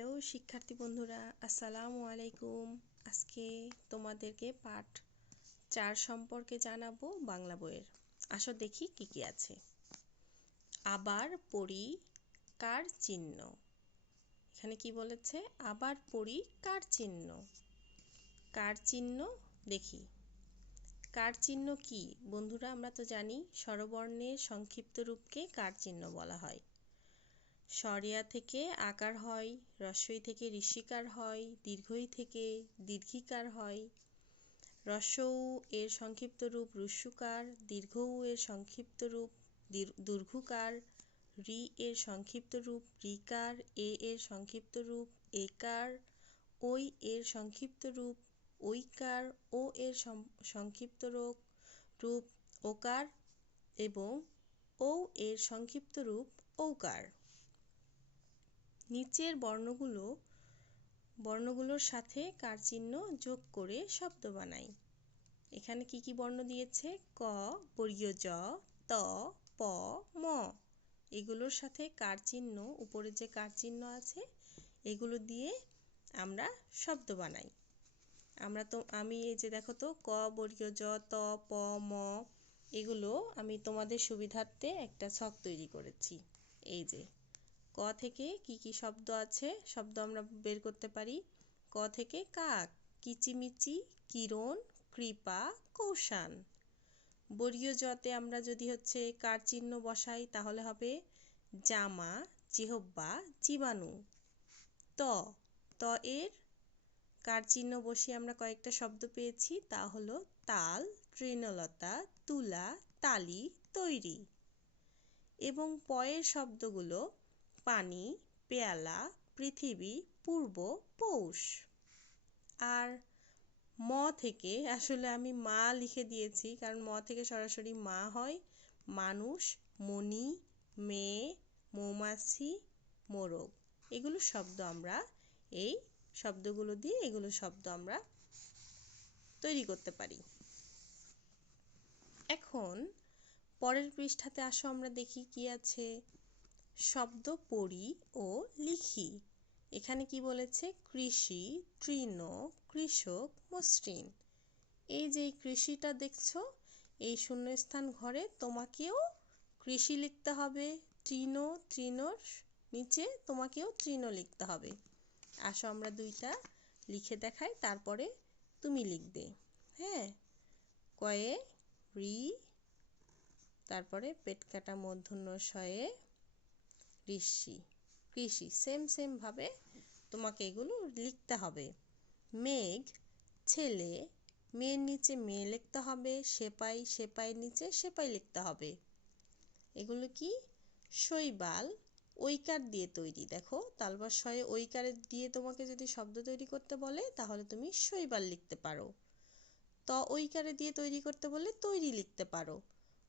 Hello শিক্ষার্থী বন্ধুরা, আসসালামু আলাইকুম। আজকে তোমাদেরকে পাঠ 4 সম্পর্কে জানাবো বাংলা বইয়ের। আসো দেখি কি কি আছে। আবার পড়ি কার চিহ্ন। এখানে কি বলেছে? আবার পড়ি কার চিহ্ন। কার চিহ্ন দেখি। কার চিহ্ন কি বন্ধুরা? আমরা তো জানি স্বরবর্ণের সংক্ষিপ্ত রূপকে কার চিহ্ন বলা হয়। স্বরিয়া থেকে আকার হয়, হ্রস্বই থেকে ঋষিকার হয়, দীর্ঘই থেকে দীর্ঘিকার হয়। হ্রস্ব উ এর সংক্ষিপ্ত রূপ রস্যুকার, দীর্ঘ উ এর সংক্ষিপ্ত রূপ দীর্ঘকার, রি এর সংক্ষিপ্ত রূপ রিকার, এ এর সংক্ষিপ্ত রূপ একার, ওই এর সংক্ষিপ্ত রূপ ঐকার, ও এর সংক্ষিপ্ত রূপ ওকার এবং ঔ এর সংক্ষিপ্ত রূপ ঔকার। নিচের বর্ণগুলোর সাথে কার চিহ্ন যোগ করে শব্দ বানাই। এখানে কি কি বর্ণ দিয়েছে? ক, বর্গীয় জ, ত, প, ম। এগুলোর সাথে কার চিহ্ন, উপরে যে কার চিহ্ন আছে এগুলো দিয়ে আমরা শব্দ বানাই। আমি এই যে দেখো তো, ক, বর্গীয় জ, ত, প, ম, এগুলো আমি তোমাদের সুবিধার্থে একটা ছক তৈরি করেছি। এই যে ক থেকে কি কি শব্দ আছে, শব্দ আমরা বের করতে পারি। ক থেকে কাক, কিচিমিচি, কিরণ, কৃপা, কৌশান। বর্গীয় জতে আমরা যদি কার চিহ্ন বসাই তাহলে হবে জামা, জিহ্বা, জীবাণু। ত এর কার চিহ্ন বসিয়ে আমরা কয়েকটা শব্দ পেয়েছি, তা হলো তাল, তৃণলতা, তুলা, তালি, তৈরি। এবং পয়ের শব্দগুলো পানি, পেয়ালা, পৃথিবী, পূর্ব, পৌষ। আর ম থেকে আসলে আমি মা লিখে দিয়েছি, কারণ ম থেকে সরাসরি মা হয়। মানুষ, মণি, মেয়ে, মৌমাছি, মোরগ। এগুলো শব্দ আমরা এই শব্দগুলো দিয়ে শব্দ আমরা তৈরি করতে পারি। এখন পরের পৃষ্ঠাতে আসো, আমরা দেখি কি আছে। শব্দ পড়ি ও লিখি। এখানে কি বলেছে? কৃষি, তৃণ, কৃষক, মসৃণ। এই যে কৃষিটা দেখছো, এই শূন্যস্থান ঘরে তোমাকেও কৃষি লিখতে হবে। তৃণর নিচে তোমাকেও তৃণ লিখতে হবে। আসো আমরা দুইটা লিখে দেখাই, তারপরে তুমি লিখবে। হ্যাঁ, কয়ে রি, তারপরে পেট কাটা মূর্ধন্য শয়ে ঋষি, কৃষি। সেম ভাবে তোমাকে এগুলো লিখতে হবে। মেঘ, ছেলে, মেয়ের নিচে মেয়ে লিখতে হবে। সেপাই, সেপাইয়ের নিচে সেপাই লিখতে হবে। এগুলো কি? শৈবাল, ঐকার দিয়ে তৈরি। দেখো, তালবস শয়ে ঐকার দিয়ে তোমাকে যদি শব্দ তৈরি করতে বলে তাহলে তুমি শৈবাল লিখতে পারো। ঐকারে দিয়ে তৈরি করতে বলে তৈরি লিখতে পারো।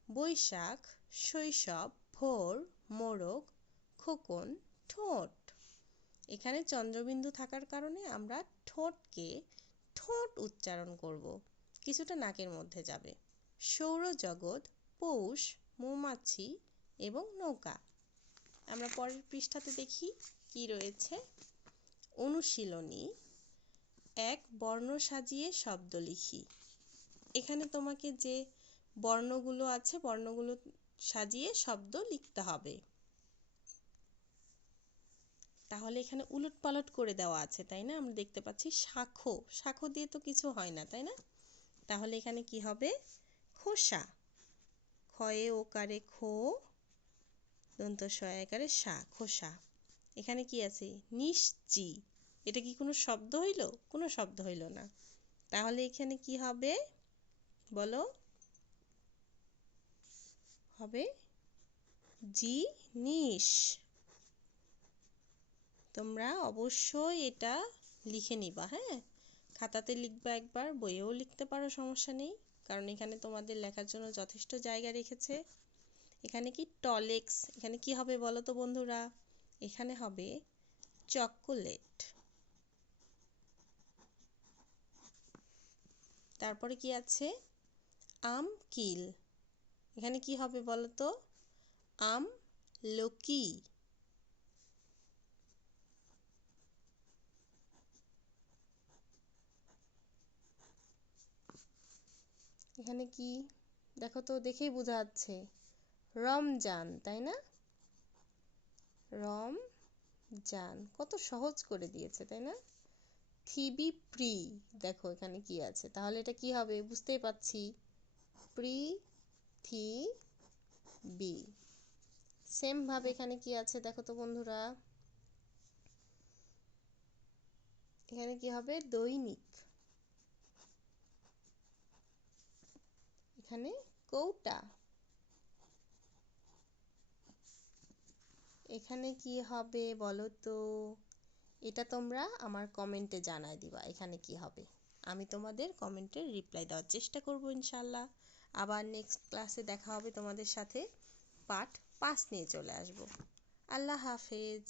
বৈশাখ, শৈশব, ভোর, মোরগ, খোকন, ঠোঁট। এখানে চন্দ্রবিন্দু থাকার কারণে আমরা ঠোঁটকে ঠোঁট উচ্চারণ করব, কিছুটা নাকের মধ্যে যাবে। সৌরজগৎ, পৌষ, মৌমাছি এবং নৌকা। আমরা পরের পৃষ্ঠাতে দেখি কি রয়েছে। অনুশীলনী, এক বর্ণ সাজিয়ে শব্দ লিখি। এখানে তোমাকে যে বর্ণগুলো আছে বর্ণগুলো সাজিয়ে শব্দ লিখতে হবে। তাহলে এখানে উলটপালট করে দেওয়া আছে, তাই না? আমরা দেখতে পাচ্ছি শাখো, শাখো দিয়ে তো কিছু হয় না, তাই না? তাহলে এখানে কি হবে? খোসা, ক্ষয়ে ওকারে খো, দন্ত সয়াকারে সা, খোসা। এখানে কি আছে? নিশ্চি। এটা কি কোনো শব্দ হইল? কোনো শব্দ হইল না। তাহলে এখানে কি হবে বলো? হবে জিনিস। তোমরা অবশ্যই এটা লিখে নিবা। হ্যাঁ, খাতাতে লিখবা, একবার বইয়েও লিখতে পারো, সমস্যা নেই, কারণ এখানে তোমাদের লেখার জন্য যথেষ্ট জায়গা রেখেছে। এখানে কি? টলেক্স। এখানে কি হবে বলো তো বন্ধুরা? এখানে হবে চকোলেট। তারপরে কি আছে? আমকিল। এখানে কি হবে বলো তো? আমলকি। এখানে কি দেখো তো, দেখেই বোঝা যাচ্ছে রমজান, তাই না? রমজান, কত সহজ করে দিয়েছে তাই না? থিবি প্রি, দেখো এখানে কি আছে, তাহলে এটা কি হবে বুঝতেই পাচ্ছি, পৃথিবী। সেম ভাবে এখানে কি আছে দেখো তো বন্ধুরা, এখানে কি হবে, দৈনিক। এখানে কৌটা। এখানে কি হবে বলো তো, এটা তোমরা আমার কমেন্টে জানাই দিবা এখানে কি হবে। আমি তোমাদের কমেন্টের রিপ্লাই দেওয়ার চেষ্টা করব ইনশাল্লাহ। আবার নেক্সট ক্লাসে দেখা হবে তোমাদের সাথে, পার্ট 5 নিয়ে চলে আসব। আল্লাহ হাফেজ।